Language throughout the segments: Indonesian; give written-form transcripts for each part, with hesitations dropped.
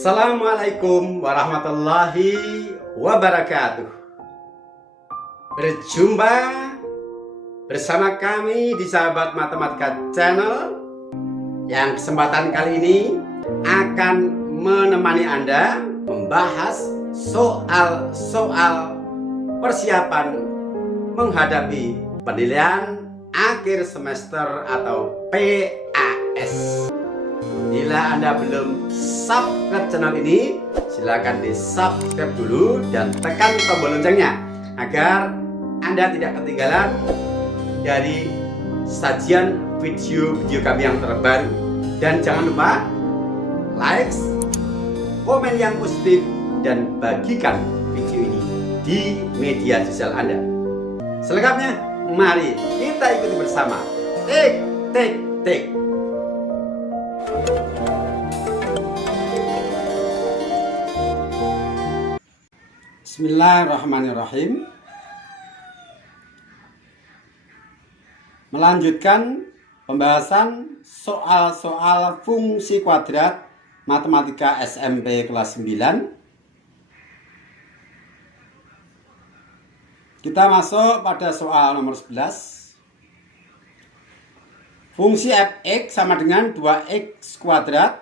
Assalamualaikum warahmatullahi wabarakatuh. Berjumpa bersama kami di Sahabat Matematika Channel, yang kesempatan kali ini akan menemani Anda membahas soal-soal persiapan menghadapi penilaian akhir semester atau PAS. Bila Anda belum subscribe channel ini, silakan di subscribe dulu dan tekan tombol loncengnya agar Anda tidak ketinggalan dari sajian video-video kami yang terbaru. Dan jangan lupa like, komen yang positif, dan bagikan video ini di media sosial Anda. Selengkapnya, mari kita ikuti bersama. Tik. Bismillahirrahmanirrahim. Melanjutkan pembahasan soal-soal fungsi kuadrat matematika SMP kelas 9. Kita masuk pada soal nomor 11. Fungsi fx sama dengan 2x kuadrat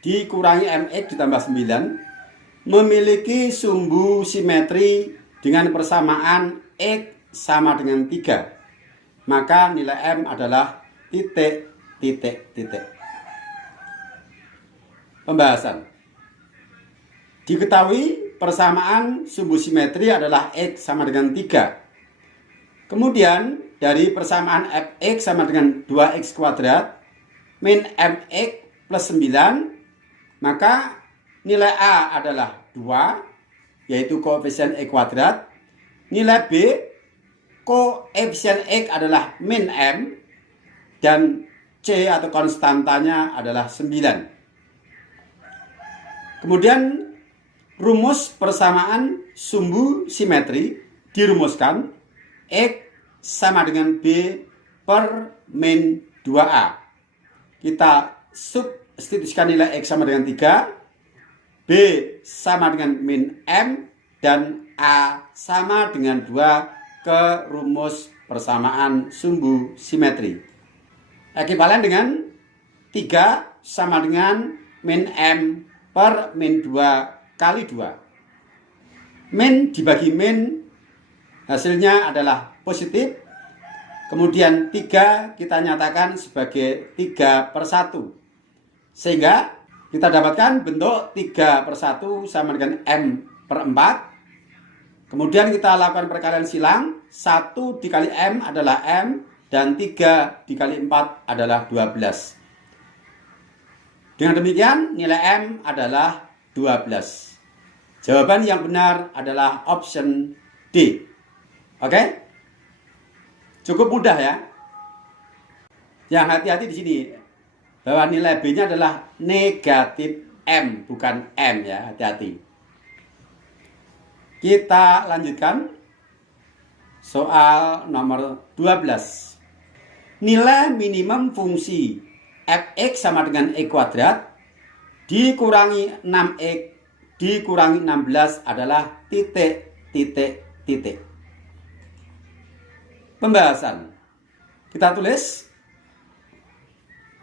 dikurangi mx ditambah 9 memiliki sumbu simetri dengan persamaan x sama dengan 3. Maka nilai m adalah titik. Pembahasan. Diketahui persamaan sumbu simetri adalah x sama dengan 3. Kemudian dari persamaan fx sama dengan 2x kuadrat min mx plus 9, maka nilai a adalah 2, yaitu koefisien x kuadrat. Nilai b, koefisien x adalah min m, dan c atau konstantanya adalah 9. Kemudian rumus persamaan sumbu simetri dirumuskan x sama dengan B per min 2A. Kita substitusikan nilai X sama dengan 3, B sama dengan min M, dan A sama dengan 2 ke rumus persamaan sumbu simetri. Ekivalen dengan 3 sama dengan min M per min 2 kali 2. Min dibagi min, hasilnya adalah positif. Kemudian 3 kita nyatakan sebagai 3/1, sehingga kita dapatkan bentuk 3/1 sama dengan m/4. Kemudian kita lakukan perkalian silang, 1 dikali m adalah m, dan 3 dikali 4 adalah 12. Dengan demikian nilai m adalah 12. Jawaban yang benar adalah option D. Oke? Cukup mudah ya. Yang hati-hati di sini bahwa nilai B-nya adalah negatif M, bukan M ya, hati-hati. Kita lanjutkan soal nomor 12. Nilai minimum fungsi fx sama dengan x kuadrat dikurangi 6x dikurangi 16 adalah titik. Pembahasan. Kita tulis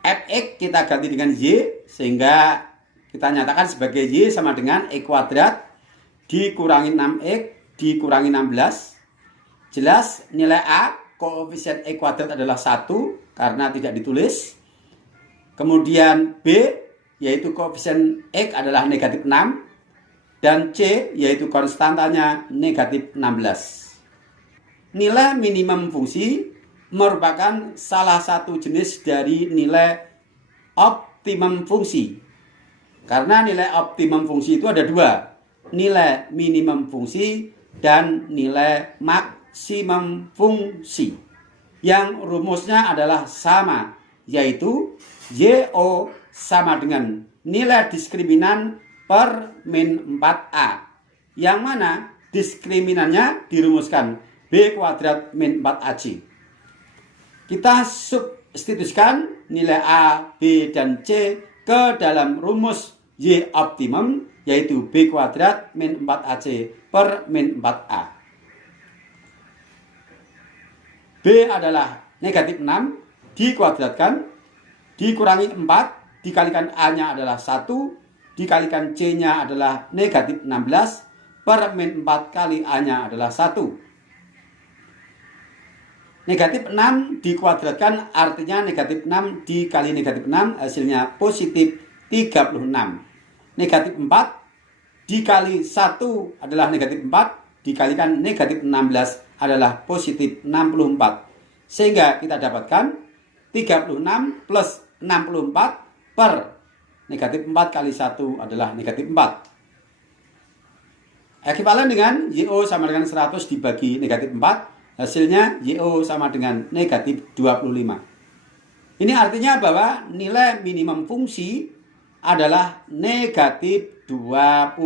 fx kita ganti dengan y, sehingga kita nyatakan sebagai y sama dengan x kuadrat dikurangi 6x dikurangi 16. Jelas nilai a, koefisien x kuadrat adalah 1 karena tidak ditulis. Kemudian b, yaitu koefisien x adalah negatif 6, dan c, yaitu konstantanya negatif 16. Nilai minimum fungsi merupakan salah satu jenis dari nilai optimum fungsi. Karena nilai optimum fungsi itu ada 2, nilai minimum fungsi dan nilai maksimum fungsi, yang rumusnya adalah sama, yaitu YO sama dengan nilai diskriminan per min 4A, yang mana diskriminannya dirumuskan B kuadrat min 4AC. Kita substitusikan nilai A, B, dan C ke dalam rumus Y optimum, yaitu B kuadrat min 4AC per min 4A. B adalah negatif 6, dikuadratkan, dikurangi 4, dikalikan A-nya adalah 1, dikalikan C-nya adalah negatif 16, per min 4 kali A-nya adalah 1. Negatif 6 dikuadratkan artinya negatif 6 dikali negatif 6 hasilnya positif 36. Negatif 4 dikali 1 adalah negatif 4, dikalikan negatif 16 adalah positif 64. Sehingga kita dapatkan 36 plus 64 per negatif 4 kali 1 adalah negatif 4. Ekivalen dengan YO sama dengan 100 dibagi negatif 4, hasilnya YO sama dengan negatif 25. Ini artinya bahwa nilai minimum fungsi adalah negatif 25.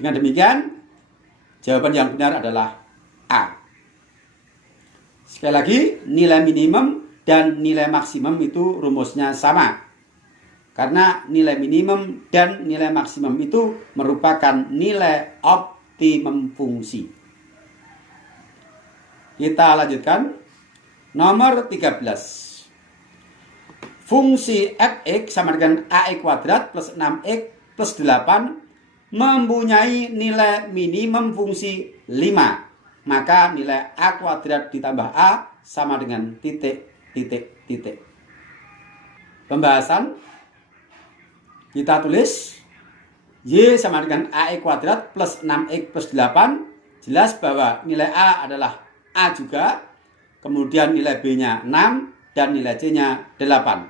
Dengan demikian, jawaban yang benar adalah A. Sekali lagi, nilai minimum dan nilai maksimum itu rumusnya sama. Karena nilai minimum dan nilai maksimum itu merupakan nilai optimum fungsi. Kita lanjutkan. Nomor 13. Fungsi fx sama dengan ax kuadrat plus 6x plus 8 mempunyai nilai minimum fungsi 5. Maka nilai a kuadrat ditambah a sama dengan titik. Pembahasan. Kita tulis Y sama dengan ax kuadrat plus 6x plus 8. Jelas bahwa nilai A adalah A juga. Kemudian nilai B-nya 6 dan nilai C-nya 8.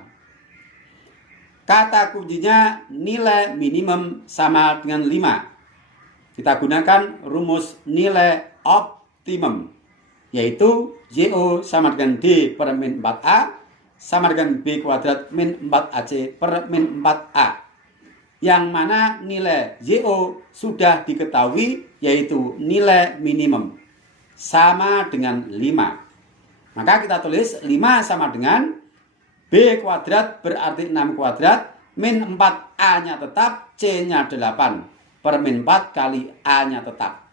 Kata kuncinya nilai minimum sama dengan 5. Kita gunakan rumus nilai optimum, yaitu YO sama dengan D per min 4A sama dengan B kuadrat min 4AC per min 4A. Yang mana nilai YO sudah diketahui, yaitu nilai minimum sama dengan 5. Maka kita tulis 5 sama dengan B kuadrat berarti 6 kuadrat min 4A-nya tetap, C-nya 8 per min 4 kali A-nya tetap.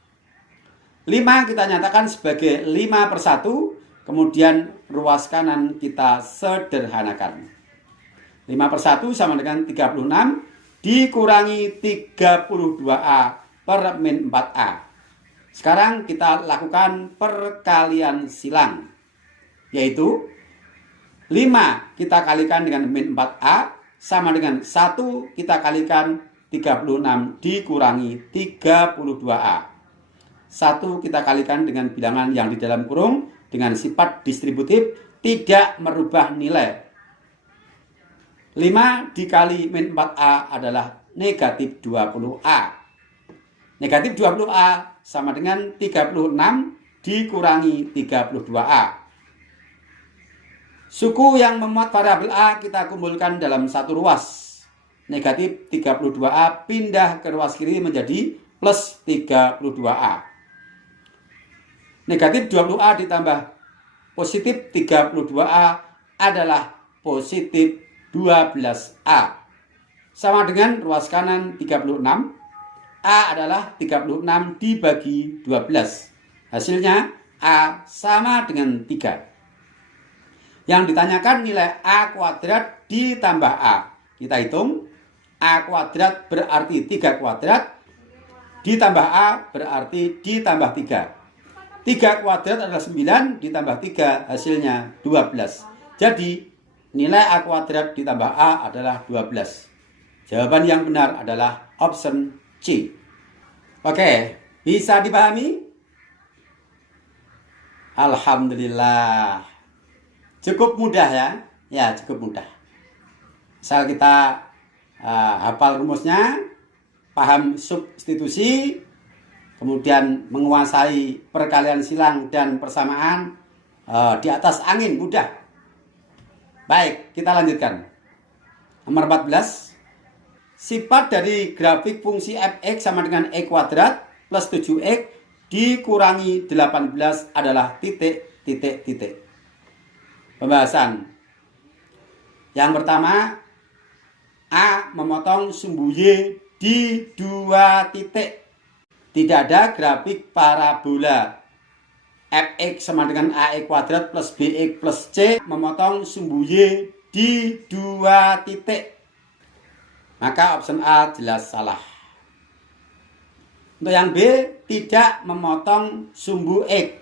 5 kita nyatakan sebagai 5 per 1, kemudian ruas kanan kita sederhanakan. 5 per 1 sama dengan 36 dikurangi 32A per min 4A. Sekarang kita lakukan perkalian silang, yaitu 5 kita kalikan dengan min 4A sama dengan 1 kita kalikan 36 dikurangi 32A. 1 kita kalikan dengan bilangan yang di dalam kurung dengan sifat distributif tidak merubah nilai. 5 dikali min 4A adalah negatif 20A. Negatif 20A sama dengan 36 dikurangi 32A. Suku yang memuat variabel A kita kumpulkan dalam satu ruas. Negatif 32A pindah ke ruas kiri menjadi plus 32A. Negatif 20A ditambah positif 32A adalah positif 12A. Sama dengan ruas kanan 36. A adalah 36 dibagi 12. Hasilnya A sama dengan 3. Yang ditanyakan nilai A kuadrat ditambah A. Kita hitung. A kuadrat berarti 3 kuadrat. Ditambah A berarti ditambah 3. 3 kuadrat adalah 9 ditambah 3 hasilnya 12. Jadi nilai A kuadrat ditambah A adalah 12. Jawaban yang benar adalah option C. Oke, bisa dipahami? Alhamdulillah. Cukup mudah ya. Ya, cukup mudah. Asal kita hafal rumusnya, paham substitusi, kemudian menguasai perkalian silang dan persamaan di atas angin, mudah. Baik, kita lanjutkan. Nomor 14. Sifat dari grafik fungsi fx sama dengan e kuadrat plus 7x dikurangi 18 adalah titik. Pembahasan. Yang pertama, A memotong sumbu Y di 2 titik. Tidak ada grafik parabola fx sama dengan ax kuadrat plus bx plus c memotong sumbu Y di 2 titik. Maka option A jelas salah. Untuk yang B, tidak memotong sumbu X.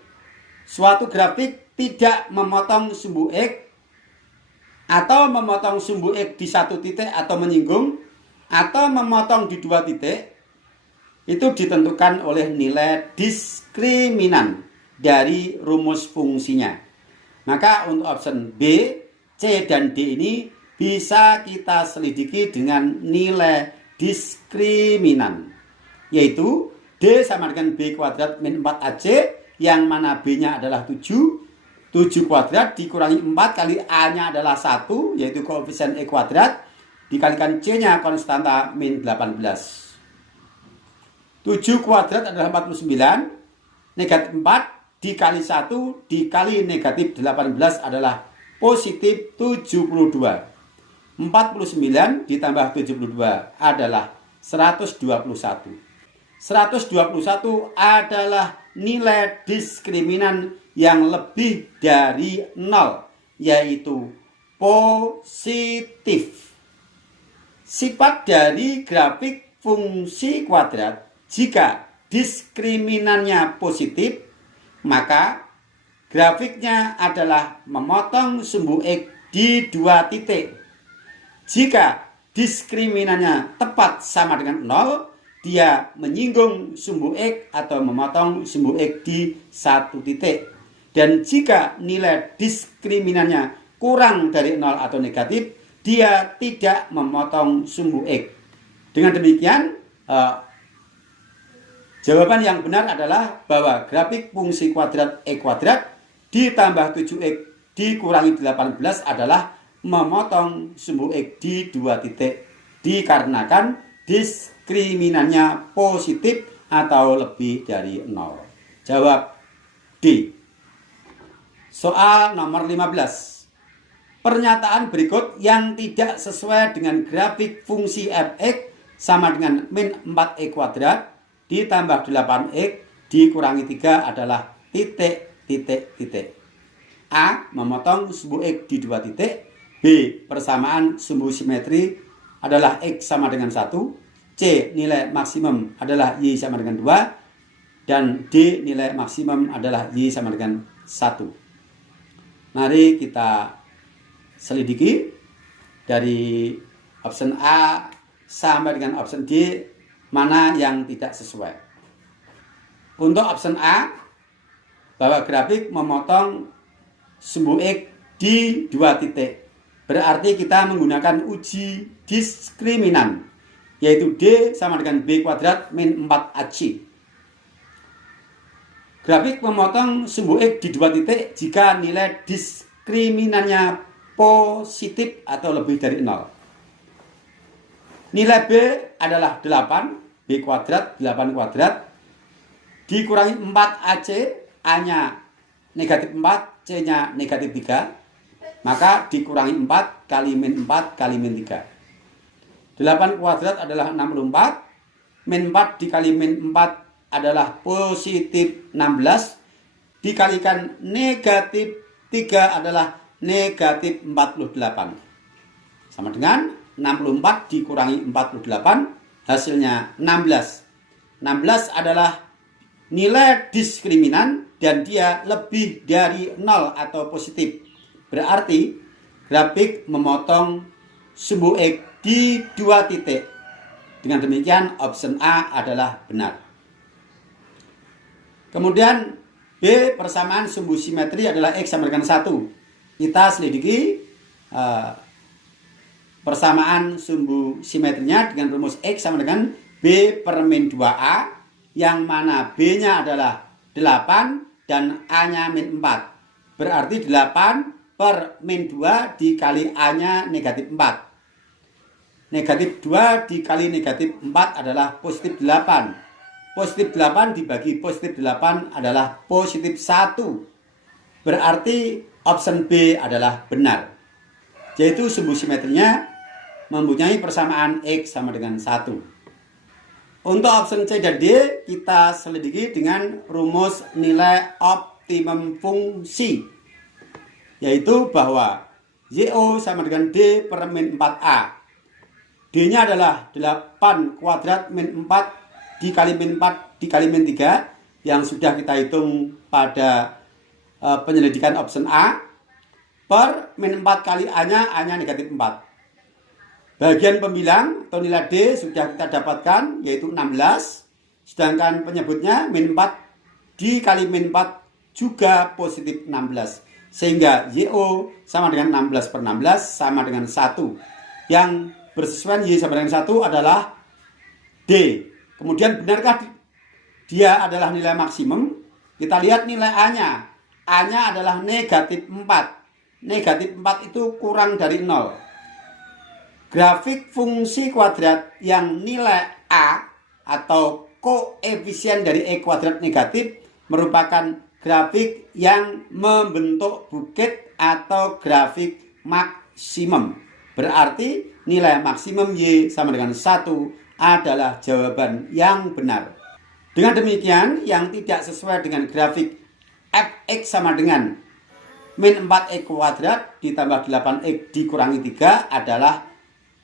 Suatu grafik tidak memotong sumbu X atau memotong sumbu X di 1 titik atau menyinggung atau memotong di 2 titik itu ditentukan oleh nilai diskriminan dari rumus fungsinya. Maka untuk option B, C, dan D ini bisa kita selidiki dengan nilai diskriminan, yaitu D sama dengan B kuadrat min 4AC, yang mana B-nya adalah 7 kuadrat dikurangi 4 kali A-nya adalah 1, yaitu koefisien E kuadrat, dikalikan C-nya konstanta min 18. 7 kuadrat adalah 49, negatif 4 dikali 1 dikali negatif 18 adalah positif 72. 49 ditambah 72 adalah 121. 121 adalah nilai diskriminan yang lebih dari 0, yaitu positif. Sifat dari grafik fungsi kuadrat, jika diskriminannya positif, maka grafiknya adalah memotong sumbu X di 2 titik. Jika diskriminannya tepat sama dengan 0, dia menyinggung sumbu X atau memotong sumbu X di 1 titik. Dan jika nilai diskriminannya kurang dari 0 atau negatif, dia tidak memotong sumbu X. Dengan demikian, jawaban yang benar adalah bahwa grafik fungsi kuadrat E kuadrat ditambah 7X dikurangi 18 adalah memotong sumbu X di 2 titik, dikarenakan diskriminannya positif atau lebih dari 0. Jawab D. Soal nomor 15. Pernyataan berikut yang tidak sesuai dengan grafik fungsi fx sama dengan min 4e kuadrat ditambah 8x dikurangi 3 adalah titik, titik, titik. A. Memotong sumbu X di 2 titik. B. Persamaan sumbu simetri adalah X sama dengan 1. C. Nilai maksimum adalah Y sama dengan 2. Dan D. Nilai maksimum adalah Y sama dengan 1. Mari kita selidiki dari option A sampai dengan option D mana yang tidak sesuai. Untuk option A, bahwa grafik memotong sumbu X di 2 titik, berarti kita menggunakan uji diskriminan, yaitu D sama dengan B kuadrat min 4AC. Grafik memotong sumbu X di 2 titik jika nilai diskriminannya positif atau lebih dari 0. Nilai B adalah 8, B kuadrat, 8 kuadrat, dikurangi 4AC, A-nya negatif 4, C-nya negatif 3, maka dikurangi 4 kali min 4 kali min 3. 8 kuadrat adalah 64, min 4 dikali min 4 adalah positif 16, dikalikan negatif 3 adalah negatif 48. Sama dengan 64 dikurangi 48, hasilnya 16. 16 adalah nilai diskriminan dan dia lebih dari 0 atau positif. Berarti grafik memotong sumbu X di 2 titik. Dengan demikian option A adalah benar. Kemudian B, persamaan sumbu simetri adalah X sama dengan 1. Kita selidiki persamaan sumbu simetrinya dengan rumus X sama dengan B per min 2A, yang mana B-nya adalah 8 dan A-nya min 4. Berarti 8 per min 2 dikali A-nya negatif 4. Negatif 2 dikali negatif 4 adalah positif 8. Positif 8 dibagi positif 8 adalah positif 1. Berarti option B adalah benar. Yaitu sumbu simetrinya mempunyai persamaan X sama dengan 1. Untuk option C dan D kita selidiki dengan rumus nilai optimum fungsi, yaitu bahwa YO sama dengan D per min 4A. D-nya adalah 8 kuadrat min 4 dikali min 4 dikali min 3 yang sudah kita hitung pada penyelidikan option A, per min 4 kali A-nya negatif 4. Bagian pembilang atau nilai D sudah kita dapatkan, yaitu 16. Sedangkan penyebutnya min 4 dikali min 4 juga positif 16. Sehingga YO sama dengan 16 per 16 sama dengan 1. Yang bersesuaian Y sama dengan 1 adalah D. Kemudian benarkah dia adalah nilai maksimum? Kita lihat nilai A-nya. A-nya adalah negatif 4. Negatif 4 itu kurang dari 0. Grafik fungsi kuadrat yang nilai A atau koefisien dari E kuadrat negatif merupakan grafik yang membentuk bukit atau grafik maksimum. Berarti nilai maksimum Y sama dengan 1 adalah jawaban yang benar. Dengan demikian, yang tidak sesuai dengan grafik Fx sama dengan min 4x kuadrat ditambah 8x dikurangi 3 adalah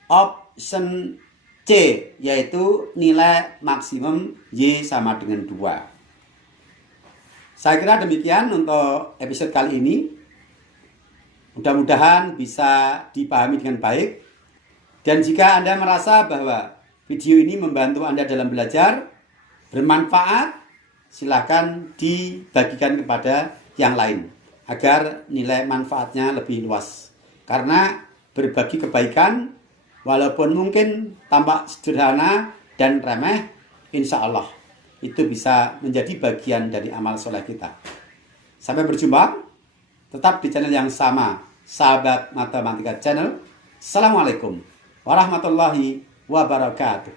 option C, yaitu nilai maksimum Y sama dengan 2. Saya kira demikian untuk episode kali ini. Mudah-mudahan bisa dipahami dengan baik. Dan jika Anda merasa bahwa video ini membantu Anda dalam belajar, bermanfaat, silakan dibagikan kepada yang lain agar nilai manfaatnya lebih luas. Karena berbagi kebaikan, walaupun mungkin tampak sederhana dan remeh, insya Allah itu bisa menjadi bagian dari amal soleh kita. Sampai berjumpa, tetap di channel yang sama, Sahabat Matematika Channel. Assalamualaikum warahmatullahi wabarakatuh.